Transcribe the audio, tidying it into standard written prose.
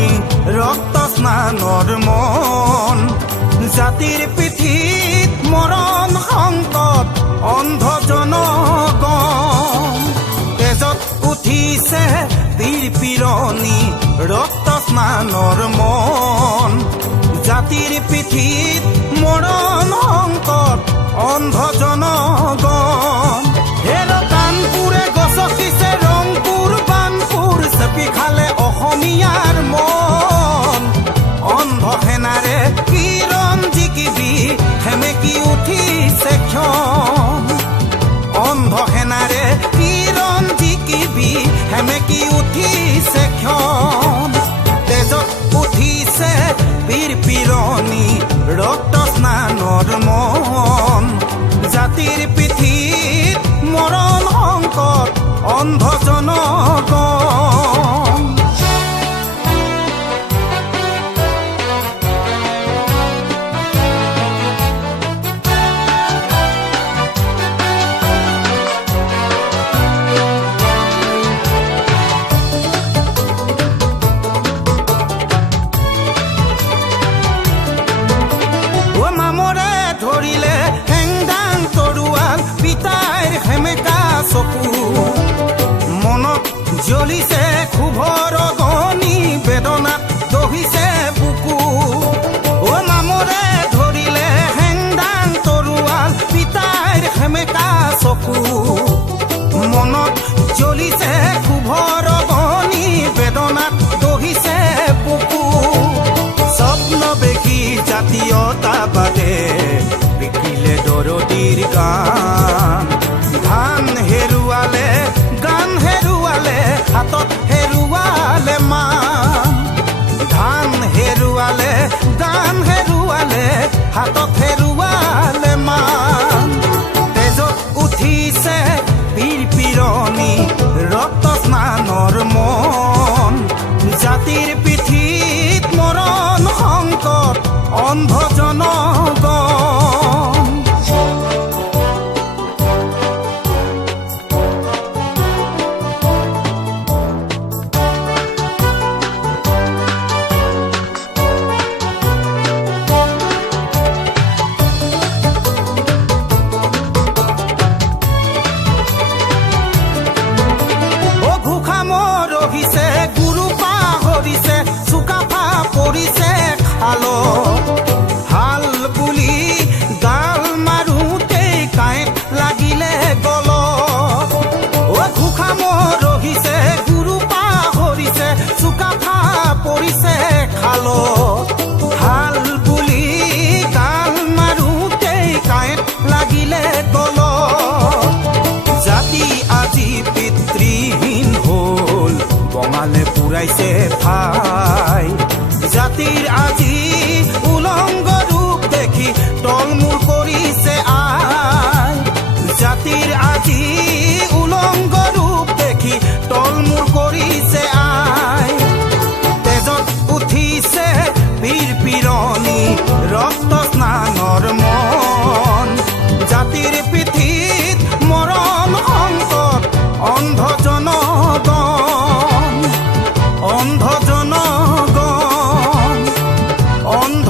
পিৰণি ৰক্ত স্নানৰ মন জাতিৰ পিঠিত মৰণ সংকট অন্ধ জনগণ তেজত উঠিছে বীৰ পিৰণি ৰক্ত স্নানৰ মন জাতিৰ পিঠিত মৰণ সংকট অন্ধ জনগণ হেৰ কাণপুৰে গছকিছে ৰংপুৰ বানপুৰ চেপি খালে অসমীয়াৰ মন অন্ধ সেনাৰে কিৰণ জিকিবি সেমেকি উঠিছে ক্ষণ অন্ধ সেনাৰে কিৰণ জিকিবি সেমেকি উঠিছে ক্ষণ তেজত উঠিছে বীৰ পিৰণি ৰক্ত স্নানৰ মন জাতিৰ পিঠিত মৰণ সংকট অন্ধ জনগণ ধৰিলে হেংদাং তৰোৱাল পিতাইৰ সেমেকা চকু মনত জ্বলিছে ক্ষোভৰ অগনি বেদনাত দহিছে বুকু অ মামৰে ধৰিলে হেংদাং তৰোৱাল পিতাইৰ সেমেকা চকু মনত জ্বলিছে ক্ষোভৰ অগনি বেদনাত দহিছে বুকু স্বপ্ন দেখি জাতীয়তাবাদে বিকিলে দৰদীৰ গান ধান হেৰুৱালে গান হেৰুৱালে হাতত হেৰুৱালে মান ধান হেৰুৱালে গান হেৰুৱালে হাতত হেৰুৱালে মান তেজত উঠিছে বীৰ পিৰণি ৰক্ত স্নানৰ মন জাতিৰ পিঠিত মৰণ সংকট অন্ধ জনগণ ৰহিছে গুৰু পাহৰিছে চুকাফা পৰিছে খালত হাল বুলি গাল মাৰোতে কাঁইট লাগিলে গলত অ ঘোষাম ৰহিছে গুৰু পাহৰিছে চুকাফা পৰিছে খালত হাল বুলি গাল মাৰোতে কাঁইট লাগিলে গলত জাতি আজি পিতৃহীন হ'ল বঙালে পুৰাইছে ঠাই জাতিৰ আজি উলংগ ৰূপ দেখি তলমূৰ কৰিছে আই জাতিৰ আজি উলংগ ৰূপ দেখি তলমূৰ কৰিছে আই তেজত উঠিছে বীৰ পিৰণি ৰক্ত স্নানৰ মন জাতিৰ পিঠিত মৰণ সংকট অন্ধ জনগণ অন্ধ জনগণ অন্ধ